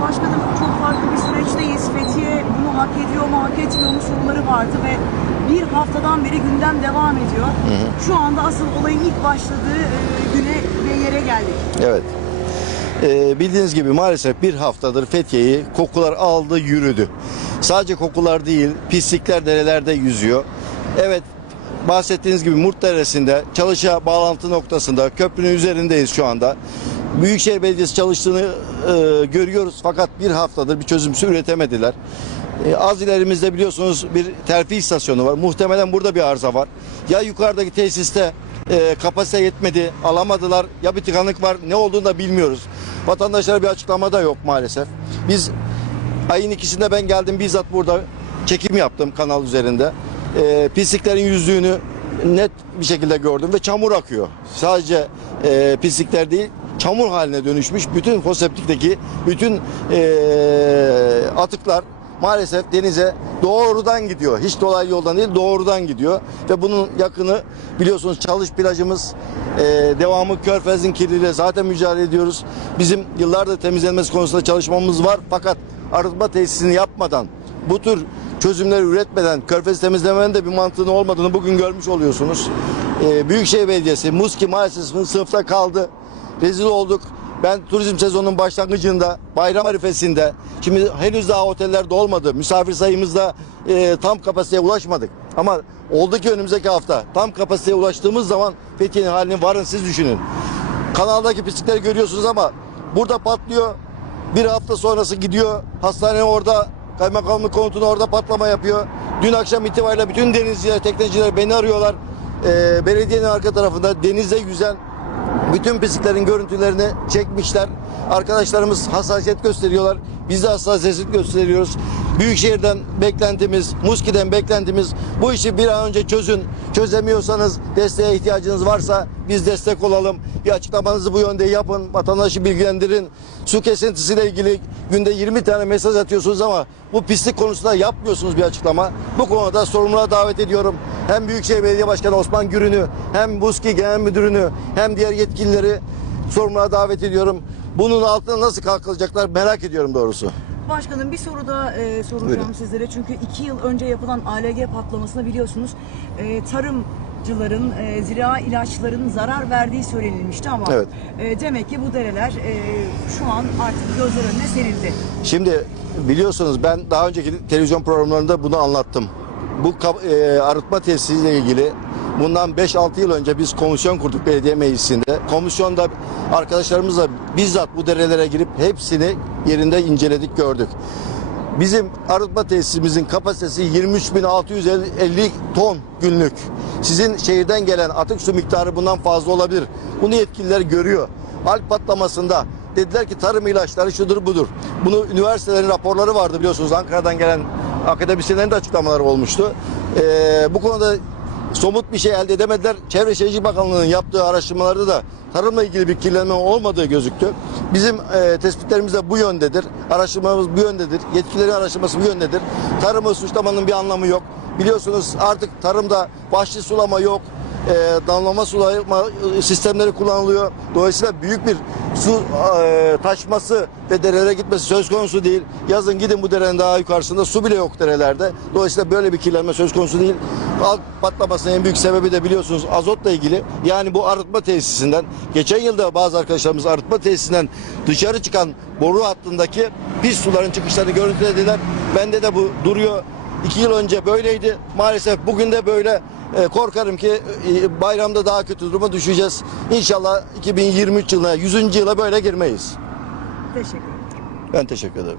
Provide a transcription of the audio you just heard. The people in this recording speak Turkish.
başkanım çok farklı bir süreçteyiz. Fethiye bunu hak ediyor mu, hak etmiyor mu soruları vardı ve bir haftadan beri gündem devam ediyor. Hı hı. Şu anda asıl olayın ilk başladığı e, güne ve yere geldik. Evet. Ee, bildiğiniz gibi maalesef bir haftadır Fethiye'yi kokular aldı yürüdü. Sadece kokular değil pislikler derelerde yüzüyor. Evet bahsettiğiniz gibi Murt Deresi'nde çalışa bağlantı noktasında köprünün üzerindeyiz şu anda. Büyükşehir Belediyesi çalıştığını e, görüyoruz fakat bir haftadır bir çözümsü üretemediler. E, az ilerimizde biliyorsunuz bir terfi istasyonu var. Muhtemelen burada bir arıza var. Ya yukarıdaki tesiste e, kapasite yetmedi, alamadılar. Ya bir tıkanık var, ne olduğunu da bilmiyoruz. Vatandaşlara bir açıklama da yok maalesef. Biz ayın ikisinde ben geldim bizzat burada çekim yaptım kanal üzerinde. E, pisliklerin yüzdüğünü net bir şekilde gördüm ve çamur akıyor. Sadece e, pislikler değil, çamur haline dönüşmüş bütün foseptikteki bütün e, atıklar maalesef denize doğrudan gidiyor. Hiç dolaylı yoldan değil doğrudan gidiyor. Ve bunun yakını biliyorsunuz çalış plajımız e, devamı Körfez'in kirliliğiyle zaten mücadele ediyoruz. Bizim yıllardır temizlenmesi konusunda çalışmamız var. Fakat arıtma tesisini yapmadan bu tür çözümleri üretmeden Körfez temizlemenin de bir mantığının olmadığını bugün görmüş oluyorsunuz. E, Büyükşehir Belediyesi Muski maalesef sınıfta kaldı. Rezil olduk. Ben turizm sezonunun başlangıcında, bayram arifesinde, şimdi henüz daha oteller dolmadı. Misafir sayımızda e, tam kapasiteye ulaşmadık. Ama oldu ki önümüzdeki hafta tam kapasiteye ulaştığımız zaman Fethiye'nin halini varın siz düşünün. Kanaldaki pislikleri görüyorsunuz ama burada patlıyor. Bir hafta sonrası gidiyor. Hastane orada, kaymakamlık konutunda orada patlama yapıyor. Dün akşam itibariyle bütün denizciler, tekneciler beni arıyorlar. E, belediyenin arka tarafında denizde yüzen bütün pisliklerin görüntülerini çekmişler. Arkadaşlarımız hassasiyet gösteriyorlar. Biz de hassasiyet gösteriyoruz. Büyükşehir'den beklentimiz, Muski'den beklentimiz bu işi bir an önce çözün. Çözemiyorsanız desteğe ihtiyacınız varsa biz destek olalım. Bir açıklamanızı bu yönde yapın. Vatandaşı bilgilendirin. Su kesintisiyle ilgili günde 20 tane mesaj atıyorsunuz ama bu pislik konusunda yapmıyorsunuz bir açıklama. Bu konuda sorumluluğa davet ediyorum. Hem Büyükşehir Belediye Başkanı Osman Gürün'ü hem Muski Genel Müdürünü hem diğer yetkilileri sorumluluğa davet ediyorum. Bunun altına nasıl kalkılacaklar merak ediyorum doğrusu. Başkanım bir soru da e, soracağım Buyurun. sizlere. Çünkü iki yıl önce yapılan ALG patlamasını biliyorsunuz e, tarımcıların, e, zira ilaçların zarar verdiği söylenilmişti ama Evet. e, demek ki bu dereler e, şu an artık gözler önüne serildi. Şimdi biliyorsunuz ben daha önceki televizyon programlarında bunu anlattım. Bu e, arıtma tesisiyle ilgili bundan 5-6 yıl önce biz komisyon kurduk belediye meclisinde. Komisyonda arkadaşlarımızla bizzat bu derelere girip hepsini yerinde inceledik gördük. Bizim arıtma tesisimizin kapasitesi 23.650 ton günlük. Sizin şehirden gelen atık su miktarı bundan fazla olabilir. Bunu yetkililer görüyor. Alp patlamasında dediler ki tarım ilaçları şudur budur. Bunu üniversitelerin raporları vardı biliyorsunuz. Ankara'dan gelen akademisyenlerin de açıklamaları olmuştu. Ee, bu konuda somut bir şey elde edemediler. Çevre Şehircilik Bakanlığı'nın yaptığı araştırmalarda da tarımla ilgili bir kirlenme olmadığı gözüktü. Bizim e, tespitlerimiz de bu yöndedir. Araştırmamız bu yöndedir. Yetkililerin araştırması bu yöndedir. Tarımı suçlamanın bir anlamı yok. Biliyorsunuz artık tarımda vahşi sulama yok. E, damlama sulama sistemleri kullanılıyor. Dolayısıyla büyük bir su e, taşması ve derelere gitmesi söz konusu değil. Yazın gidin bu derenin daha yukarısında su bile yok derelerde. Dolayısıyla böyle bir kirlenme söz konusu değil. Halk patlamasının en büyük sebebi de biliyorsunuz azotla ilgili. Yani bu arıtma tesisinden geçen yılda bazı arkadaşlarımız arıtma tesisinden dışarı çıkan boru hattındaki pis suların çıkışlarını görüntülediler. Bende de bu duruyor. İki yıl önce böyleydi. Maalesef bugün de böyle. E, korkarım ki e, bayramda daha kötü duruma düşeceğiz. İnşallah 2023 yılına 100. yıla böyle girmeyiz. Teşekkür ederim. Ben teşekkür ederim.